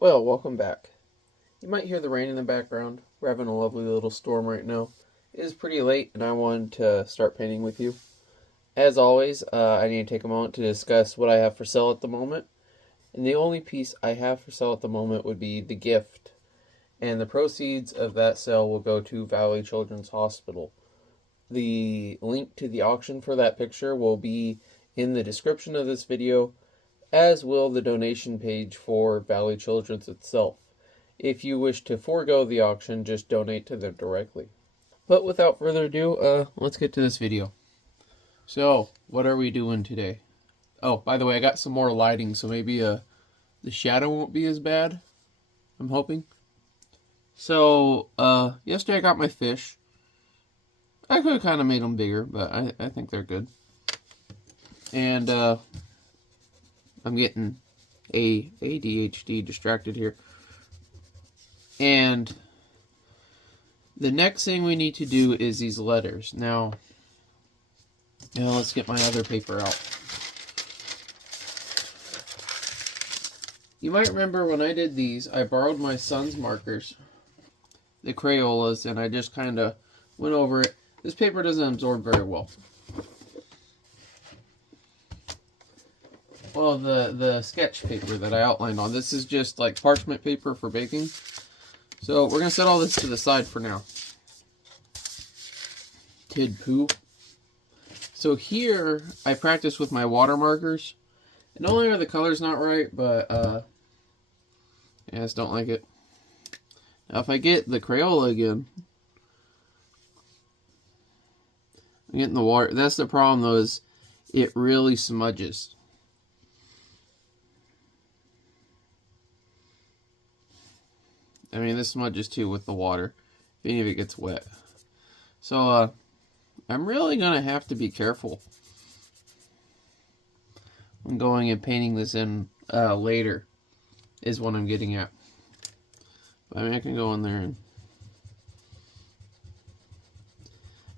Well, welcome back. You might hear the rain in the background. We're having a lovely little storm right now. It is pretty late, and I wanted to start painting with you. As always, I need to take a moment to discuss what I have for sale at the moment. And the only piece I have for sale at the moment would be the gift. And the proceeds of that sale will go to Valley Children's Hospital. The link to the auction for that picture will be in the description of this video, as will the donation page for Valley Children's itself. If you wish to forego the auction, just donate to them directly. But without further ado, let's get to this video. So, what are we doing today? Oh, by the way, I got some more lighting, so maybe the shadow won't be as bad. I'm hoping. So, yesterday I got my fish. I could have kind of made them bigger, but I think they're good. And, I'm getting ADHD distracted here. And the next thing we need to do is these letters. Now, let's get my other paper out. You might remember when I did these, I borrowed my son's markers, the Crayolas, and I just kind of went over it. This paper doesn't absorb very well. Well, the sketch paper that I outlined on, this is just like parchment paper for baking. So we're going to set all this to the side for now. Kid poo. So here, I practice with my water markers. And not only are the colors not right, but I just don't like it. Now if I get the Crayola again, I'm getting the water. That's the problem though, is it really smudges. I mean, this smudges too with the water, if any of it gets wet. So, I'm really going to have to be careful when going and painting this in later, is what I'm getting at. I mean, I can go in there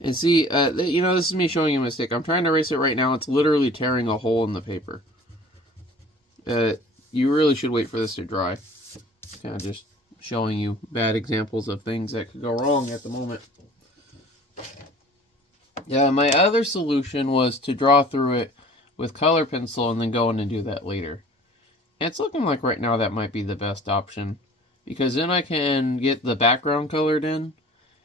and see, this is me showing you a mistake. I'm trying to erase it right now. It's literally tearing a hole in the paper. You really should wait for this to dry. Kind of just showing you bad examples of things that could go wrong at the moment. Yeah, my other solution was to draw through it with color pencil and then go in and do that later. And it's looking like right now that might be the best option, because then I can get the background colored in,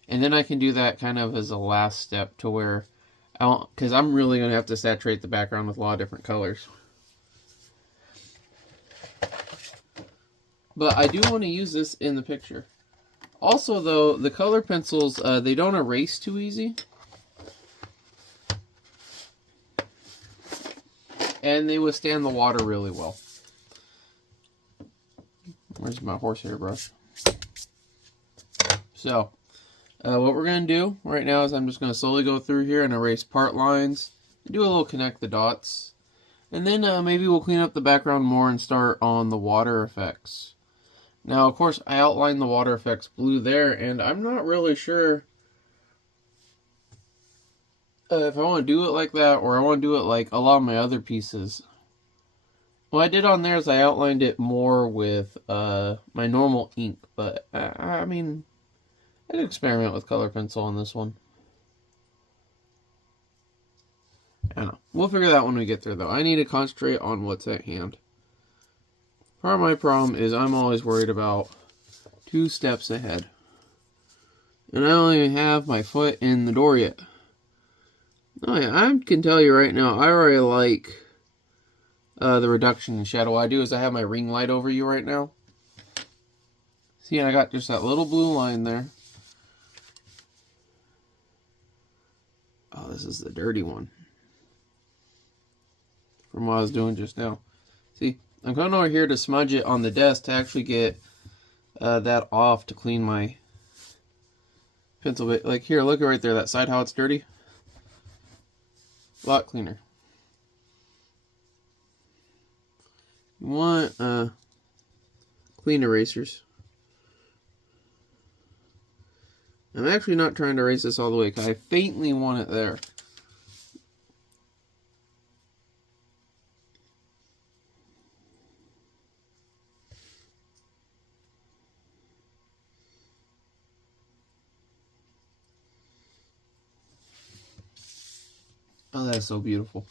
and then I can do that kind of as a last step to where because I'm really going to have to saturate the background with a lot of different colors. But I do want to use this in the picture. Also, though, the color pencils, they don't erase too easy. And they withstand the water really well. Where's my horsehair brush? So, what we're going to do right now is I'm just going to slowly go through here and erase part lines. Do a little connect the dots. And then maybe we'll clean up the background more and start on the water effects. Now, of course, I outlined the water effects blue there, and I'm not really sure if I want to do it like that or I want to do it like a lot of my other pieces. What I did on there is I outlined it more with my normal ink, but I mean, I could experiment with color pencil on this one. I don't know. We'll figure that out when we get there, though. I need to concentrate on what's at hand. Part of my problem is I'm always worried about 2 steps ahead. And I don't even have my foot in the door yet. Oh yeah, I can tell you right now, I already like the reduction in shadow. What I do is I have my ring light over you right now. See, I got just that little blue line there. Oh, this is the dirty one from what I was doing just now. See, I'm coming over here to smudge it on the desk to actually get that off to clean my pencil bit. Like here, look right there, that side, how it's dirty. A lot cleaner. You want clean erasers. I'm actually not trying to erase this all the way because I faintly want it there. Oh, that's so beautiful.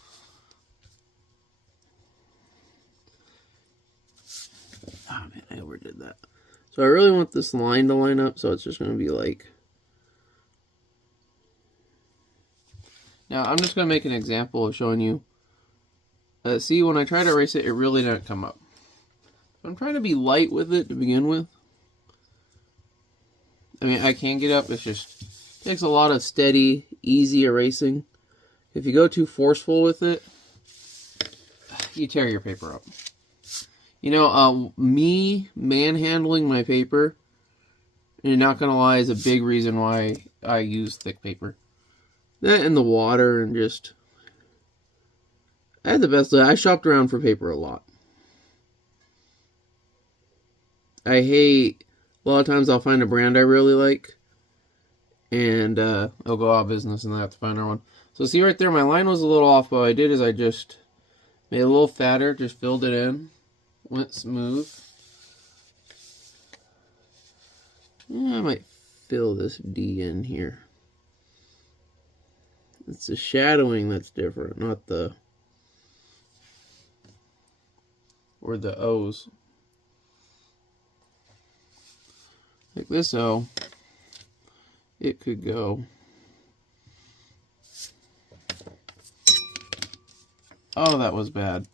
Oh man, I overdid that. So I really want this line to line up, so it's just going to be like... Now, I'm just going to make an example of showing you. See, when I try to erase it, it really didn't come up. So I'm trying to be light with it to begin with. I mean, I can get up, it's just... It takes a lot of steady, easy erasing. If you go too forceful with it, you tear your paper up. You know, me manhandling my paper, and not gonna lie, is a big reason why I use thick paper. That and the water and just... I had the best... I shopped around for paper a lot. I hate... A lot of times I'll find a brand I really like, and I'll go out of business and then I have to find another one. So see right there, my line was a little off, but what I did is I just made it a little fatter, just filled it in. Went smooth. I might fill this D in here. It's the shadowing that's different, not the... or the O's. Like this O, it could go... Oh, that was bad.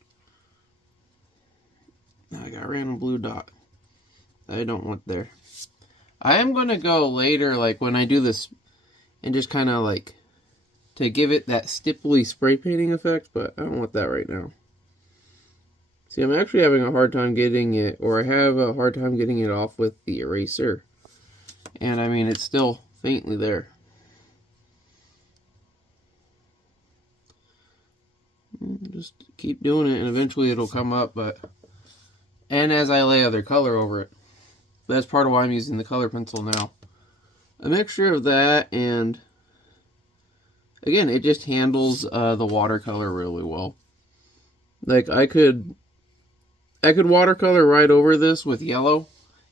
I got a random blue dot. I don't want there. I am going to go later, like when I do this, and just kind of like, to give it that stipply spray painting effect, but I don't want that right now. See, I'm actually having a hard time getting it, or I have a hard time getting it off with the eraser. And I mean, it's still faintly there. Just keep doing it, and eventually it'll come up, but... And as I lay other color over it. That's part of why I'm using the color pencil now. A mixture of that and... Again, it just handles the watercolor really well. Like, I could watercolor right over this with yellow,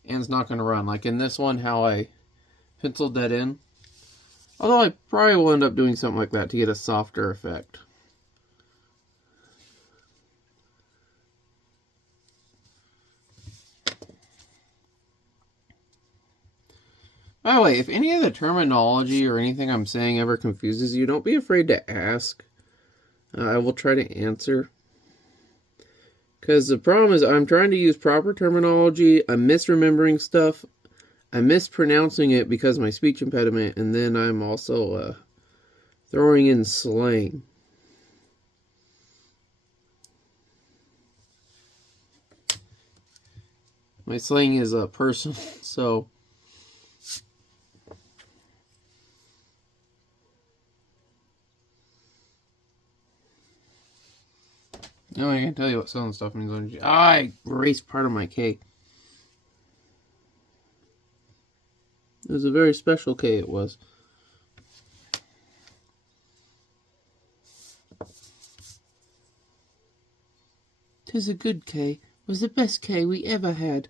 and it's not going to run. Like in this one, how I penciled that in. Although I probably will end up doing something like that to get a softer effect. By the way, if any of the terminology or anything I'm saying ever confuses you, don't be afraid to ask. I will try to answer. Because the problem is I'm trying to use proper terminology, I'm misremembering stuff, I'm mispronouncing it because of my speech impediment, and then I'm also throwing in slang. My slang is personal, so... No, I can tell you what selling stuff means. I erased part of my K. It was a very special K, it was. 'Tis a good K. Was the best K we ever had.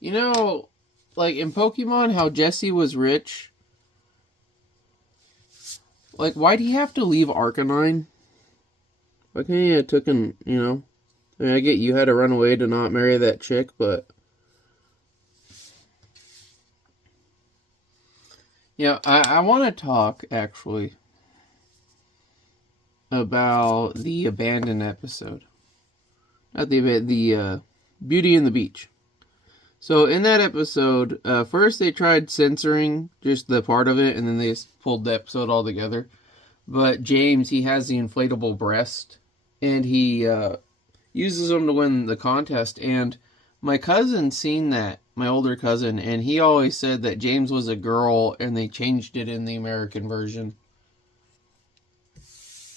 You know... Like, in Pokemon, how Jesse was rich. Like, why'd he have to leave Arcanine? Why can't he have taken, you know? I mean, I get you had to run away to not marry that chick, but... Yeah, I want to talk, actually, about the Abandoned episode. Not the Beauty and the Beach. So in that episode, first they tried censoring just the part of it, and then they pulled the episode all together. But James, he has the inflatable breast, and he uses them to win the contest. And my cousin seen that, my older cousin, and he always said that James was a girl, and they changed it in the American version.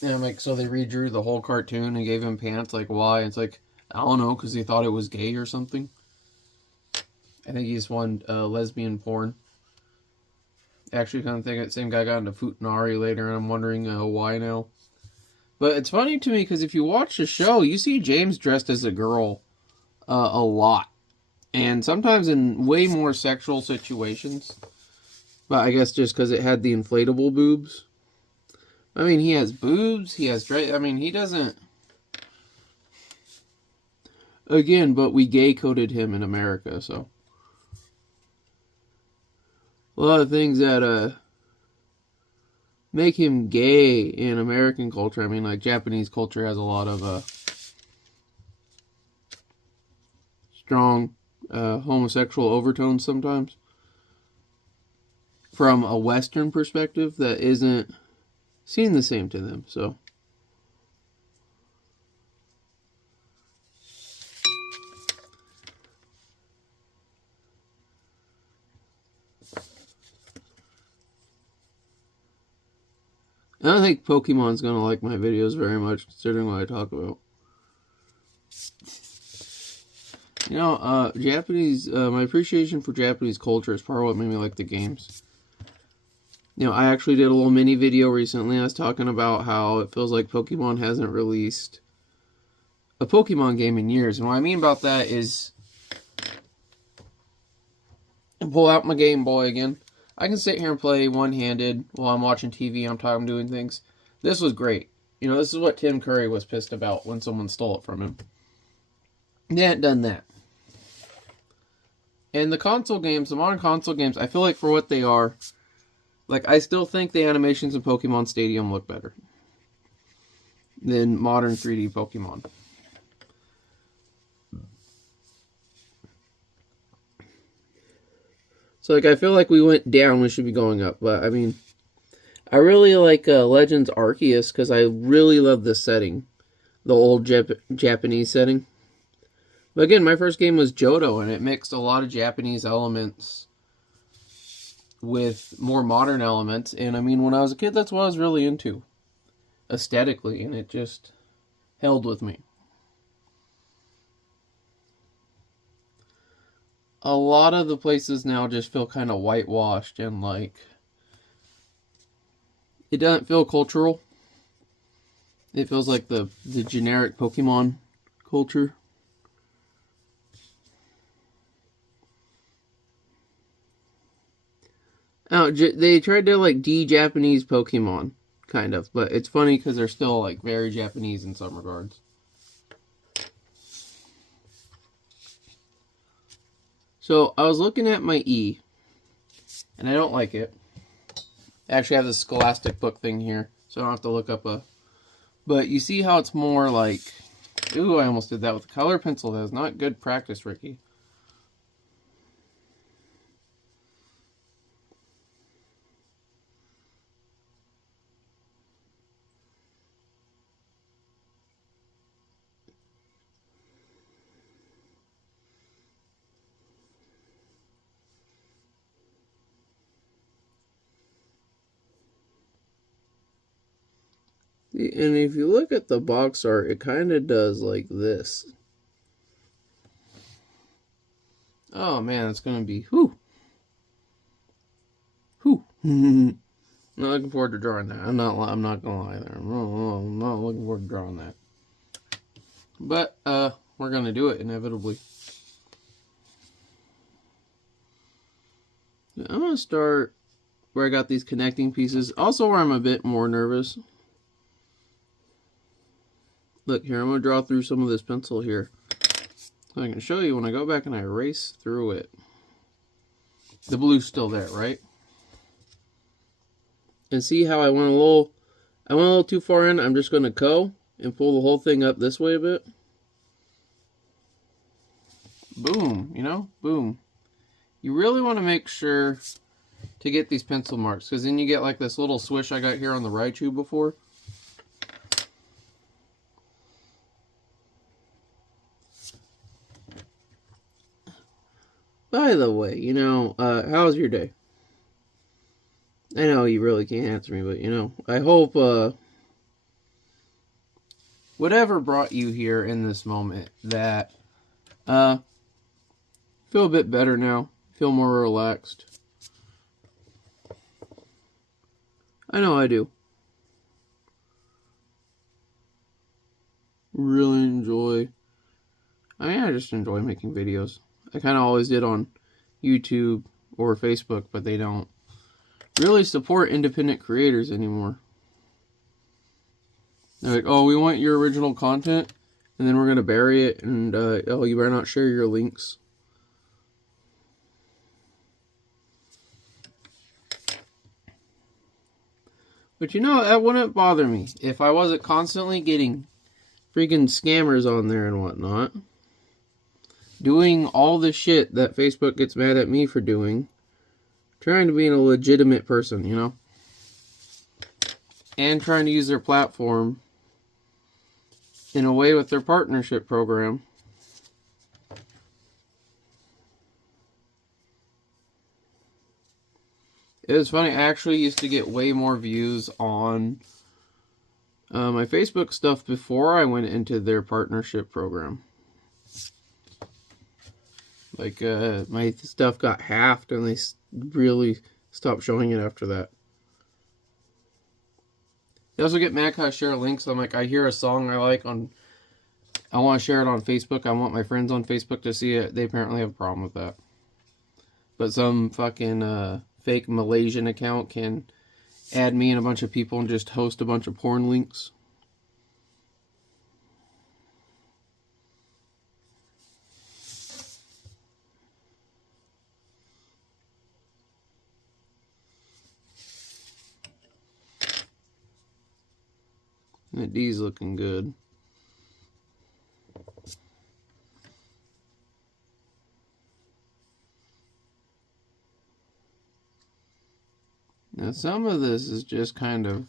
And I'm like, so they redrew the whole cartoon and gave him pants? Like, why? It's like, I don't know, because they thought it was gay or something. I think he's won lesbian porn. Actually, kind of think that same guy got into Futanari later, and I'm wondering why now. But it's funny to me, because if you watch the show, you see James dressed as a girl a lot. And sometimes in way more sexual situations. But I guess just because it had the inflatable boobs. I mean, he has boobs, he has I mean, he doesn't... Again, but we gay-coded him in America, so... A lot of things that, make him gay in American culture. I mean, like, Japanese culture has a lot of, strong, homosexual overtones sometimes. From a Western perspective that isn't seen the same to them, so... I don't think Pokemon's gonna like my videos very much, considering what I talk about. You know, my appreciation for Japanese culture is part of what made me like the games. You know, I actually did a little mini video recently. I was talking about how it feels like Pokemon hasn't released a Pokemon game in years. And what I mean about that is, pull out my Game Boy again. I can sit here and play one-handed while I'm watching TV, I'm doing things. This was great. You know, this is what Tim Curry was pissed about when someone stole it from him. They hadn't done that. And the console games, the modern console games, I feel like for what they are, like, I still think the animations in Pokemon Stadium look better than modern 3D Pokemon. So, like, I feel like we went down, we should be going up. But, I mean, I really like Legends Arceus because I really love this setting. The old Japanese setting. But again, my first game was Johto, and it mixed a lot of Japanese elements with more modern elements. And, I mean, when I was a kid, that's what I was really into. Aesthetically, and it just held with me. A lot of the places now just feel kind of whitewashed and like it doesn't feel cultural. It feels like the generic Pokemon culture. Oh, they tried to like de-Japanese Pokemon, kind of, but it's funny because they're still like very Japanese in some regards. So, I was looking at my E, and I don't like it. I actually have this Scholastic book thing here, so I don't have to look up a... But you see how it's more like... Ooh, I almost did that with a color pencil. That was not good practice, Ricky. And if you look at the box art, it kind of does like this. Oh man, it's gonna be whew. Not looking forward to drawing that. I'm not gonna lie there. I'm not looking forward to drawing that. But we're gonna do it inevitably. I'm gonna start where I got these connecting pieces. Also where I'm a bit more nervous. Look here, I'm going to draw through some of this pencil here. So I can show you when I go back and I erase through it. The blue's still there, right? And see how I went a little too far in. I'm just going to go and pull the whole thing up this way a bit. Boom, you know, boom. You really want to make sure to get these pencil marks, because then you get like this little swish I got here on the Raichu before. By the way, you know, how was your day? I know you really can't answer me, but, you know, I hope, whatever brought you here in this moment, that, feel a bit better now, feel more relaxed. I know I do. Really enjoy, I mean, I just enjoy making videos. I kind of always did on YouTube or Facebook, but they don't really support independent creators anymore. They're like, oh, we want your original content, and then we're going to bury it, and, oh, you better not share your links. But you know, that wouldn't bother me if I wasn't constantly getting freaking scammers on there and whatnot, doing all the shit that Facebook gets mad at me for doing, trying to be a legitimate person, you know, and trying to use their platform in a way with their partnership program. It was funny, I actually used to get way more views on my Facebook stuff before I went into their partnership program. Like, my stuff got halved and they really stopped showing it after that. They also get mad because I share links. I'm like, I hear a song I like I want to share it on Facebook. I want my friends on Facebook to see it. They apparently have a problem with that. But some fucking fake Malaysian account can add me and a bunch of people and just host a bunch of porn links. That D's looking good. Now some of this is just kind of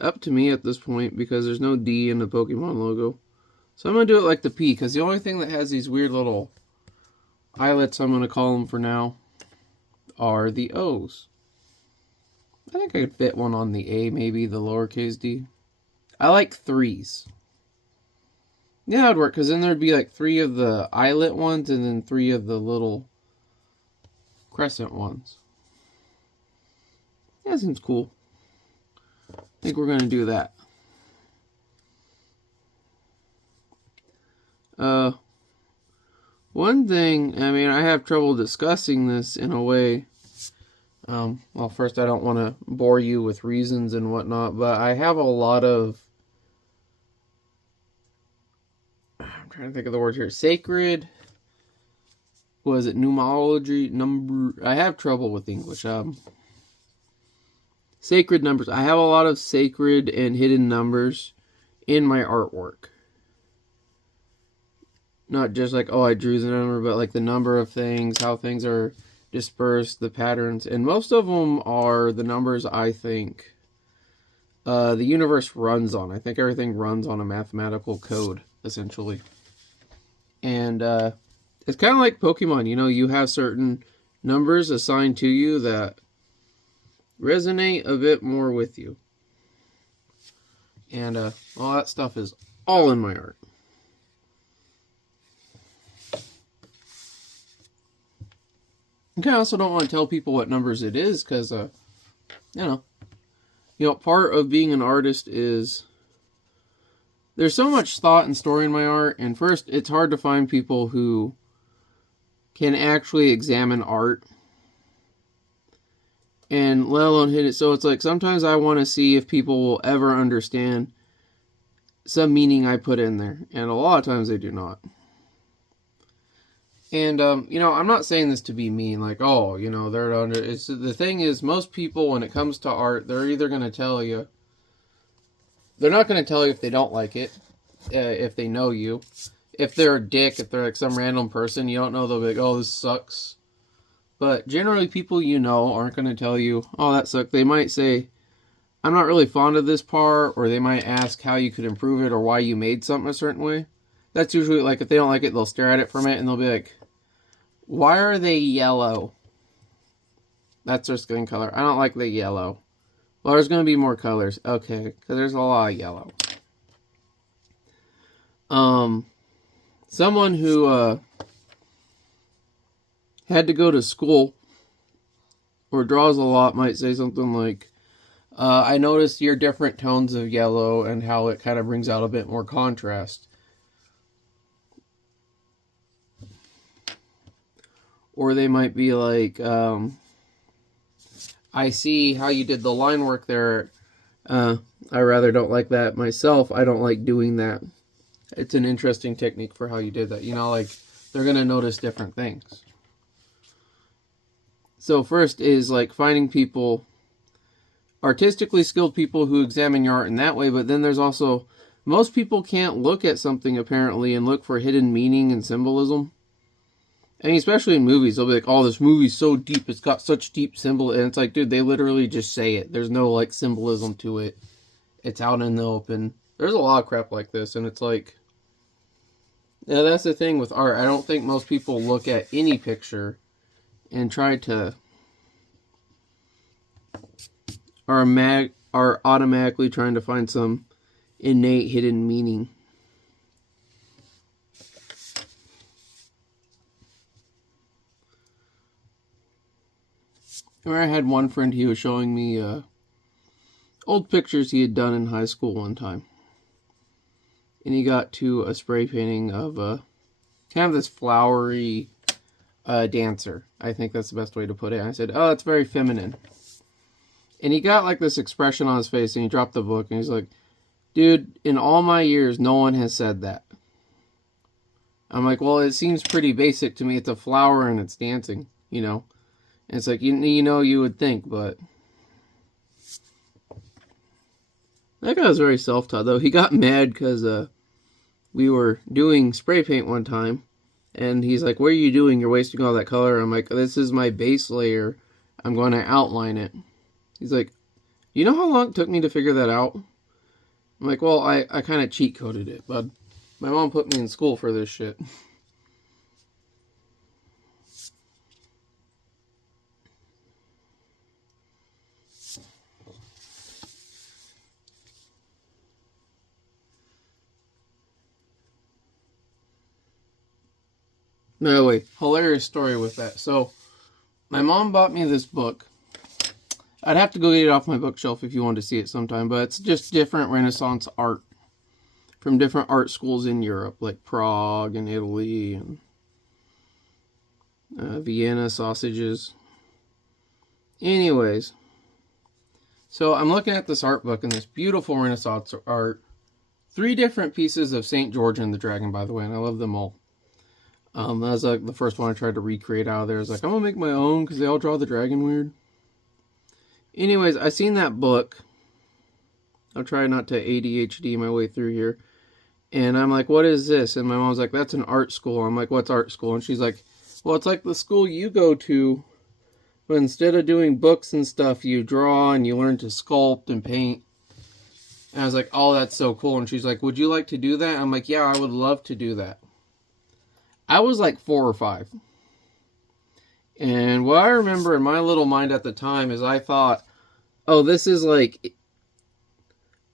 up to me at this point because there's no D in the Pokemon logo. So I'm going to do it like the P, because the only thing that has these weird little eyelets, I'm going to call them for now, are the O's. I think I could fit one on the A, maybe the lowercase d. I like threes. Yeah, that would work, because then there'd be like 3 of the eyelet ones and then 3 of the little crescent ones. That seems cool. I think we're going to do that. One thing, I mean, I have trouble discussing this in a way. Well, first, I don't want to bore you with reasons and whatnot, but I have a lot of, I'm trying to think of the word here, sacred, was it numerology, number, I have trouble with English, sacred numbers. I have a lot of sacred and hidden numbers in my artwork. Not just like, oh, I drew the number, but like the number of things, how things are dispersed, the patterns. And most of them are the numbers I think the universe runs on. I think everything runs on a mathematical code, essentially. And it's kind of like Pokemon. You know, you have certain numbers assigned to you that resonate a bit more with you. And all that stuff is all in my art. I also don't want to tell people what numbers it is, because, you know, part of being an artist is there's so much thought and story in my art, and first, it's hard to find people who can actually examine art and let alone hit it. So it's like, sometimes I want to see if people will ever understand some meaning I put in there, and a lot of times they do not. And, you know, I'm not saying this to be mean, like, oh, you know, they're under, it's, the thing is, most people, when it comes to art, they're either going to tell you, they're not going to tell you if they don't like it, if they know you. If they're a dick, if they're like some random person you don't know, they'll be like, oh, this sucks. But generally, people you know aren't going to tell you, oh, that sucks. They might say, I'm not really fond of this part, or they might ask how you could improve it, or why you made something a certain way. That's usually, like, if they don't like it, they'll stare at it for a minute, and they'll be like, why are they yellow? That's their skin color. I don't like the yellow. Well, there's going to be more colors. Okay, because there's a lot of yellow. Someone who had to go to school or draws a lot might say something like, I noticed your different tones of yellow and how it kind of brings out a bit more contrast. Or they might be like, I see how you did the line work there. I rather don't like that myself. I don't like doing that. It's an interesting technique for how you did that. You know, like, they're going to notice different things. So first is like finding people, artistically skilled people who examine your art in that way. But then there's also, most people can't look at something apparently and look for hidden meaning and symbolism. I mean, especially in movies, they'll be like, oh, this movie's so deep, it's got such deep symbol. And it's like, dude, they literally just say it. There's no, like, symbolism to it. It's out in the open. There's a lot of crap like this, and it's like, yeah, that's the thing with art. I don't think most people look at any picture and try to, are automatically trying to find some innate hidden meaning. I had one friend, he was showing me old pictures he had done in high school one time. And he got to a spray painting of kind of this flowery dancer. I think that's the best way to put it. And I said, oh, it's very feminine. And he got like this expression on his face, and he dropped the book, and he's like, dude, in all my years, no one has said that. I'm like, well, it seems pretty basic to me. It's a flower and it's dancing, you know. And it's like, you know, you would think, but that guy was very self-taught, though. He got mad because we were doing spray paint one time, and he's like, what are you doing? You're wasting all that color. I'm like, this is my base layer. I'm going to outline it. He's like, you know how long it took me to figure that out? I'm like, well, I kind of cheat-coded it, bud. My mom put me in school for this shit. No, wait. Hilarious story with that. So, my mom bought me this book. I'd have to go get it off my bookshelf if you want to see it sometime, but it's just different Renaissance art from different art schools in Europe, like Prague and Italy and Vienna sausages. Anyways, so I'm looking at this art book and this beautiful Renaissance art. 3 different pieces of St. George and the Dragon, by the way, and I love them all. That was like the first one I tried to recreate out of there. I was like, I'm gonna make my own because they all draw the dragon weird. Anyways, I seen that book. I'll try not to ADHD my way through here. And I'm like, what is this? And my mom's like, that's an art school. I'm like, what's art school? And she's like, well, it's like the school you go to, but instead of doing books and stuff, you draw and you learn to sculpt and paint. And I was like, oh, that's so cool. And she's like, would you like to do that? I'm like, yeah, I would love to do that. I was like 4 or 5. And what I remember in my little mind at the time is I thought, oh, this is like,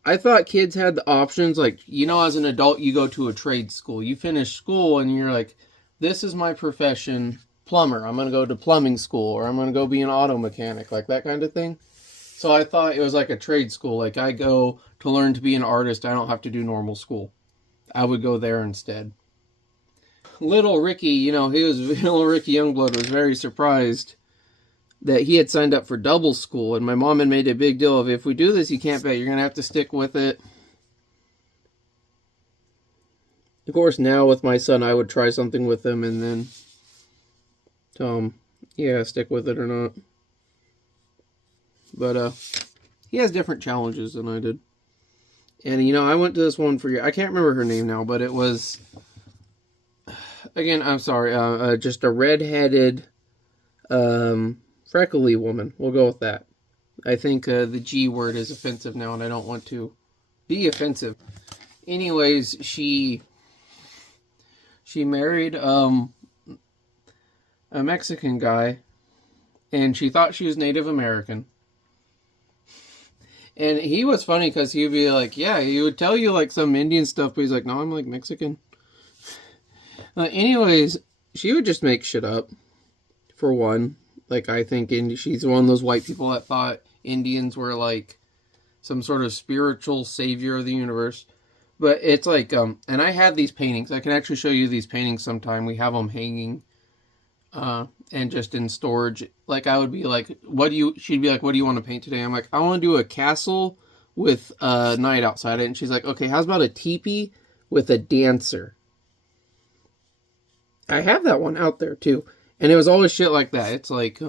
I thought kids had the options, like, you know, as an adult, you go to a trade school. You finish school and you're like, this is my profession, plumber. I'm going to go to plumbing school, or I'm going to go be an auto mechanic, like that kind of thing. So I thought it was like a trade school. Like, I go to learn to be an artist. I don't have to do normal school. I would go there instead. Little Ricky, you know, little Ricky Youngblood was very surprised that he had signed up for double school, and my mom had made a big deal of, if we do this, you can't bet, you're going to have to stick with it. Of course, now with my son, I would try something with him and then tell him, yeah, stick with it or not. But, he has different challenges than I did. And, you know, I went to this one for, I can't remember her name now, but it was, again, I'm sorry, just a red-headed, freckly woman. We'll go with that. I think the G word is offensive now, and I don't want to be offensive. Anyways, she married a Mexican guy, and she thought she was Native American. And he was funny because he would be like, yeah, he would tell you like some Indian stuff, but he's like, no, I'm like Mexican. Anyways, she would just make shit up, for one. Like, I think she's one of those white people that thought Indians were, like, some sort of spiritual savior of the universe. But it's like, and I have these paintings. I can actually show you these paintings sometime. We have them hanging and just in storage. Like I would be like, she'd be like, what do you want to paint today? I'm like, I want to do a castle with a knight outside it. And she's like, okay, how's about a teepee with a dancer? I have that one out there too. And it was always shit like that. It's like,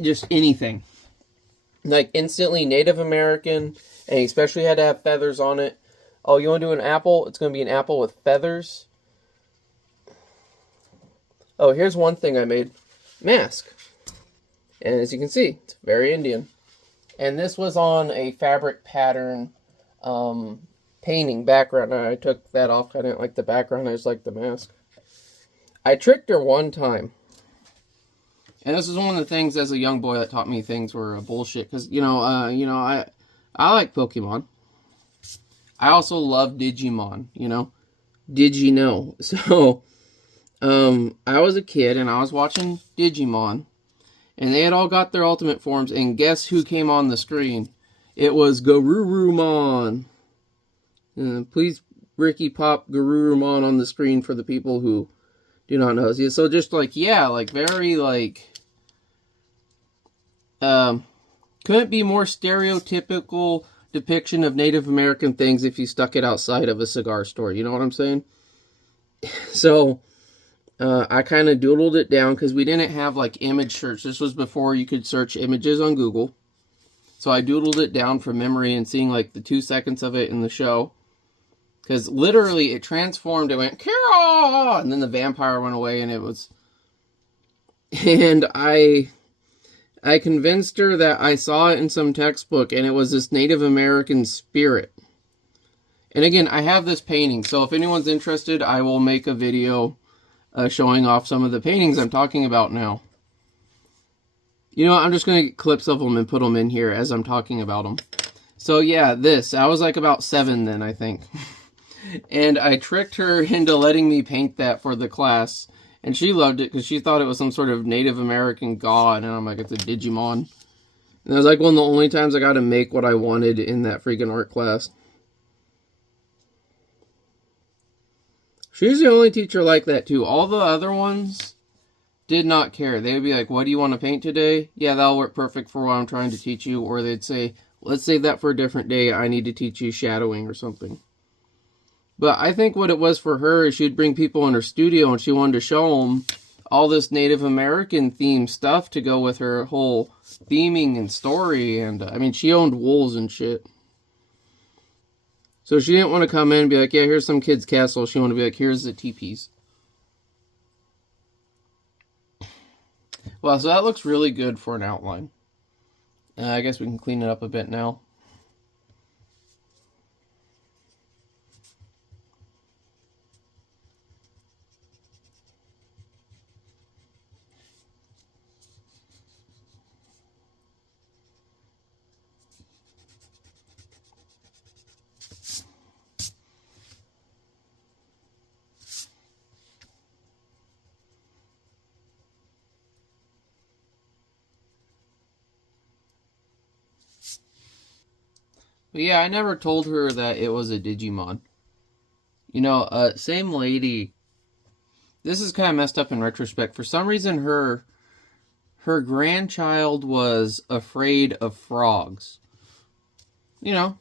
just anything. Like instantly Native American, and especially had to have feathers on it. Oh, you want to do an apple? It's going to be an apple with feathers. Oh, here's one thing I made. Mask. And as you can see, it's very Indian. And this was on a fabric pattern painting background. I took that off. I didn't like the background. I just liked the mask. I tricked her one time. And this is one of the things as a young boy that taught me things were bullshit. Because, I like Pokemon. I also love Digimon, Did you know? So, I was a kid and I was watching Digimon. And they had all got their ultimate forms. And guess who came on the screen? It was Garurumon. Please, Ricky, pop Garurumon on the screen for the people who do not know. So just like, very couldn't be more stereotypical depiction of Native American things if you stuck it outside of a cigar store. You know what I'm saying? So, I kind of doodled it down because we didn't have image search. This was before you could search images on Google. So I doodled it down from memory and seeing the 2 seconds of it in the show. Because literally it transformed, it went, Kira! And then the vampire went away and it was... And I convinced her that I saw it in some textbook and it was this Native American spirit. And again, I have this painting, so if anyone's interested, I will make a video showing off some of the paintings I'm talking about now. You know what, I'm just going to get clips of them and put them in here as I'm talking about them. So yeah, I was about 7 then, I think. And I tricked her into letting me paint that for the class. And she loved it because she thought it was some sort of Native American god. And I'm like, it's a Digimon. And it was one of the only times I got to make what I wanted in that freaking art class. She's the only teacher like that too. All the other ones did not care. They would be like, what do you want to paint today? Yeah, that'll work perfect for what I'm trying to teach you. Or they'd say, let's save that for a different day. I need to teach you shadowing or something. But I think what it was for her is she'd bring people in her studio and she wanted to show them all this Native American themed stuff to go with her whole theming and story. And I mean, she owned wolves and shit. So she didn't want to come in and be like, yeah, here's some kid's castle. She wanted to be like, here's the teepees. Well, so that looks really good for an outline. I guess we can clean it up a bit now. But yeah, I never told her that it was a Digimon. Same lady. This is kind of messed up in retrospect. For some reason, her grandchild was afraid of frogs. Boy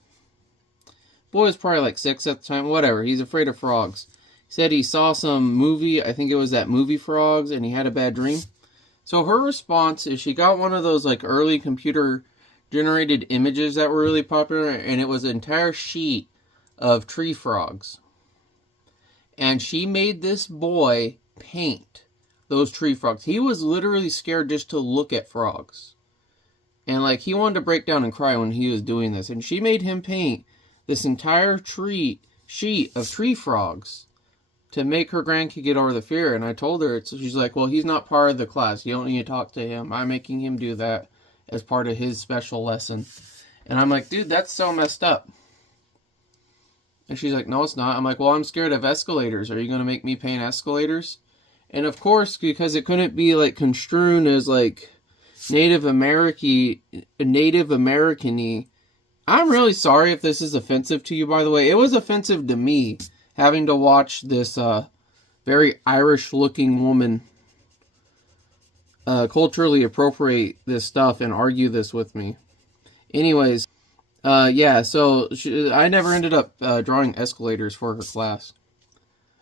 was probably 6 at the time. Whatever, he's afraid of frogs. He said he saw some movie, I think it was that movie Frogs, and he had a bad dream. So her response is she got one of those early computer generated images that were really popular, and it was an entire sheet of tree frogs. And she made this boy paint those tree frogs. He was literally scared just to look at frogs. And he wanted to break down and cry when he was doing this. And she made him paint this entire sheet of tree frogs to make her grandkid get over the fear. And I told her, she's like, well, he's not part of the class. You don't need to talk to him. I'm making him do that as part of his special lesson. And I'm like, dude, that's so messed up. And she's like, no, it's not. I'm like, well, I'm scared of escalators. Are you going to make me paint escalators? And of course, because it couldn't be construed as Native American-y. I'm really sorry if this is offensive to you, by the way. It was offensive to me having to watch this very Irish-looking woman culturally appropriate this stuff and argue this with me. Anyways, yeah, so I never ended up drawing escalators for her class.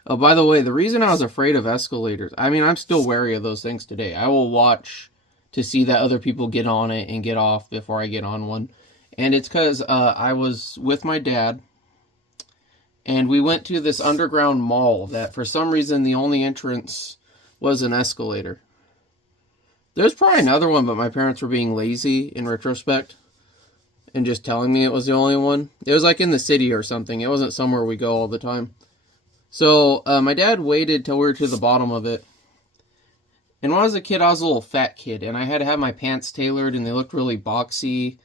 Oh, by the way, the reason I was afraid of escalators, I mean, I'm still wary of those things today. I will watch to see that other people get on it and get off before I get on one. And it's because I was with my dad, and we went to this underground mall that for some reason the only entrance was an escalator. There's probably another one, but my parents were being lazy in retrospect and just telling me it was the only one. It was like in the city or something. It wasn't somewhere we go all the time. So my dad waited till we were to the bottom of it. And when I was a kid, I was a little fat kid, and I had to have my pants tailored, and they looked really boxy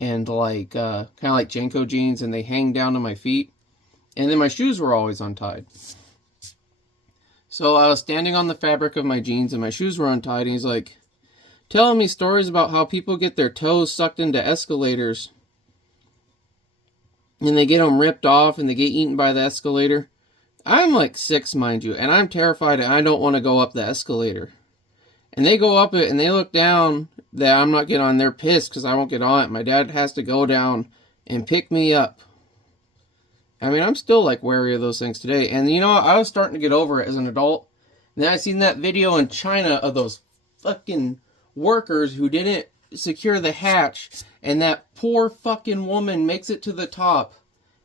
and like kind of like Janko jeans, and they hang down to my feet. And then my shoes were always untied. So I was standing on the fabric of my jeans, and my shoes were untied, and he's like telling me stories about how people get their toes sucked into escalators, and they get them ripped off, and they get eaten by the escalator. I'm like 6, mind you, and I'm terrified, and I don't want to go up the escalator. And they go up it, and they look down that I'm not getting on. They're pissed because I won't get on it. My dad has to go down and pick me up. I mean, I'm still like wary of those things today. And you know, I was starting to get over it as an adult. And then I seen that video in China of those fucking workers who didn't secure the hatch. And that poor fucking woman makes it to the top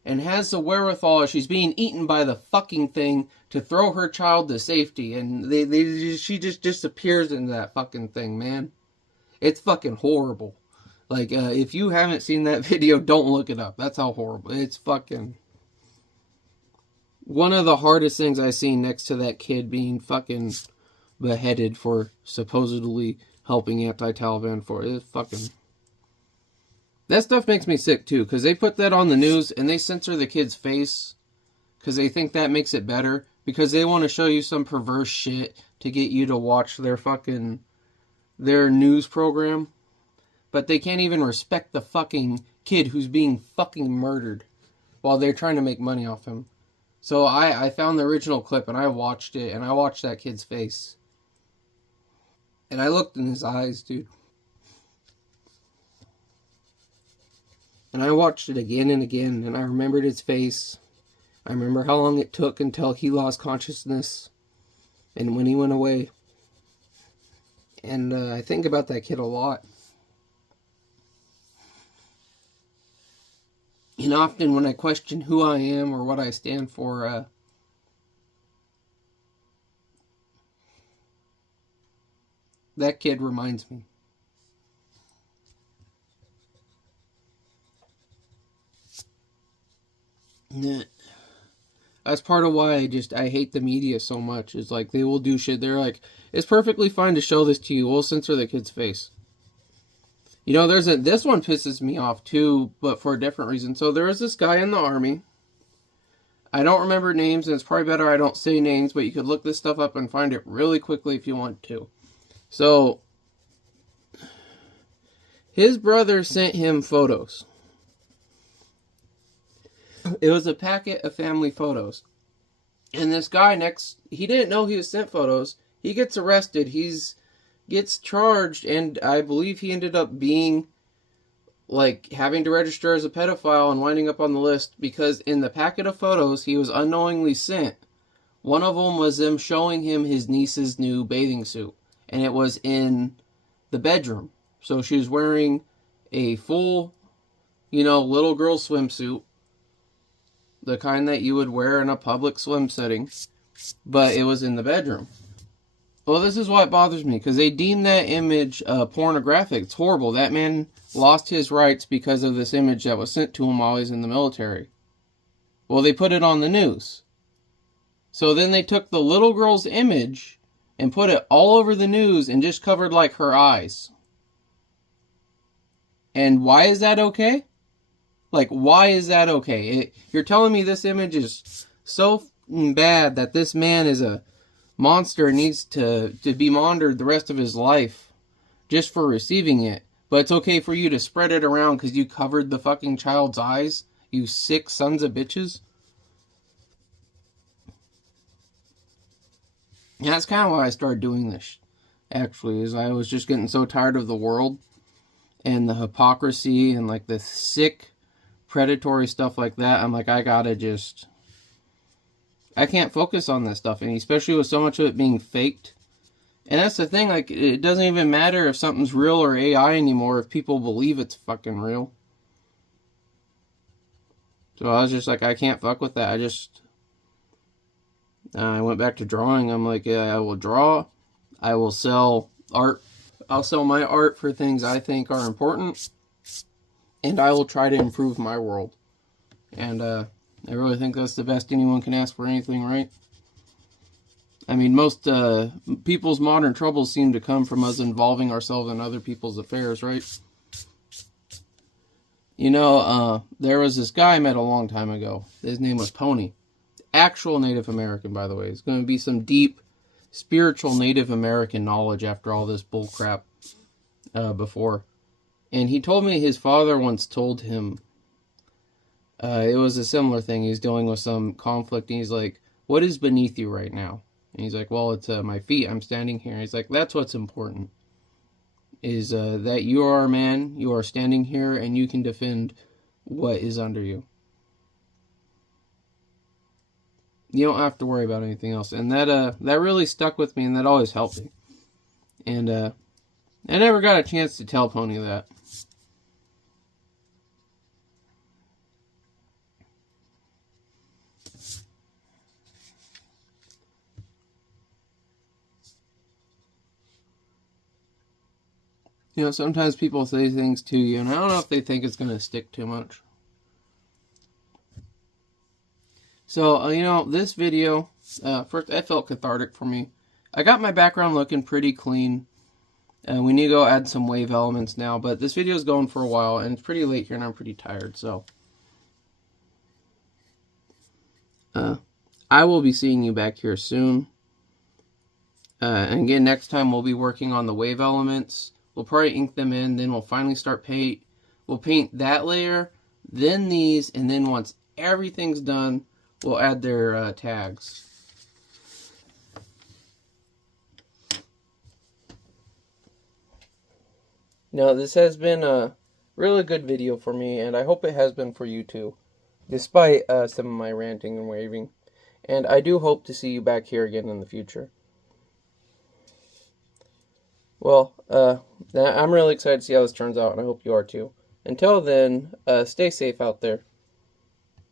and has the wherewithal as she's being eaten by the fucking thing to throw her child to safety. And she just disappears into that fucking thing, man. It's fucking horrible. Like, if you haven't seen that video, don't look it up. That's how horrible. It's fucking one of the hardest things I've seen next to that kid being fucking beheaded for supposedly helping anti-Taliban for it. It's fucking... That stuff makes me sick too, because they put that on the news and they censor the kid's face because they think that makes it better, because they want to show you some perverse shit to get you to watch their news program. But they can't even respect the fucking kid who's being fucking murdered while they're trying to make money off him. So I found the original clip and I watched it, and I watched that kid's face. And I looked in his eyes, dude. And I watched it again and again, and I remembered his face. I remember how long it took until he lost consciousness and when he went away. And I think about that kid a lot. And often when I question who I am or what I stand for, that kid reminds me. That's part of why I hate the media so much. Is like, they will do shit. They're like, it's perfectly fine to show this to you. We'll censor the kid's face. You know, this one pisses me off too, but for a different reason. So there was this guy in the army. I don't remember names, and it's probably better I don't say names, but you could look this stuff up and find it really quickly if you want to. So his brother sent him photos. It was a packet of family photos. And this guy he didn't know he was sent photos. He gets arrested. Gets charged, and I believe he ended up being, like, having to register as a pedophile and winding up on the list because in the packet of photos he was unknowingly sent, one of them was them showing him his niece's new bathing suit. And it was in the bedroom. So she was wearing a full, little girl swimsuit. The kind that you would wear in a public swim setting. But it was in the bedroom. Well, this is what bothers me, because they deem that image pornographic. It's horrible. That man lost his rights because of this image that was sent to him while he was in the military. Well, they put it on the news. So then they took the little girl's image and put it all over the news and just covered, like, her eyes. And why is that okay? Like, why is that okay? You're telling me this image is so bad that this man is a monster and needs to be monitored the rest of his life just for receiving it. But it's okay for you to spread it around because you covered the fucking child's eyes? You sick sons of bitches? And that's kind of why I started doing this, actually, is I was just getting so tired of the world and the hypocrisy and like the sick, predatory stuff like that. I'm like, I can't focus on this stuff, and especially with so much of it being faked. And that's the thing, like, it doesn't even matter if something's real or AI anymore if people believe it's fucking real. So I was just like, I can't fuck with that. I went back to drawing. I'm like, yeah, I will draw. I will sell art. I'll sell my art for things I think are important. And I will try to improve my world. And I really think that's the best anyone can ask for anything, right? I mean, most people's modern troubles seem to come from us involving ourselves in other people's affairs, right? You know, there was this guy I met a long time ago. His name was Pony. Actual Native American, by the way. It's going to be some deep, spiritual Native American knowledge after all this bullcrap before. And he told me his father once told him, it was a similar thing. He's dealing with some conflict, and he's like, what is beneath you right now? And he's like, well, it's my feet. I'm standing here. And he's like, that's what's important. Is that you are a man, you are standing here, and you can defend what is under you. You don't have to worry about anything else. And that really stuck with me, and that always helped me. And I never got a chance to tell Pony that. You know, sometimes people say things to you, and I don't know if they think it's going to stick too much. So, you know, this video, first, that felt cathartic for me. I got my background looking pretty clean. We need to go add some wave elements now, but this video is going for a while, and it's pretty late here, and I'm pretty tired, so. I will be seeing you back here soon. And again, next time we'll be working on the wave elements. We'll probably ink them in, then we'll finally start paint. We'll paint that layer, then these, and then once everything's done, we'll add their tags. Now, this has been a really good video for me, and I hope it has been for you too, despite some of my ranting and waving. And I do hope to see you back here again in the future. Well, I'm really excited to see how this turns out, and I hope you are too. Until then, stay safe out there.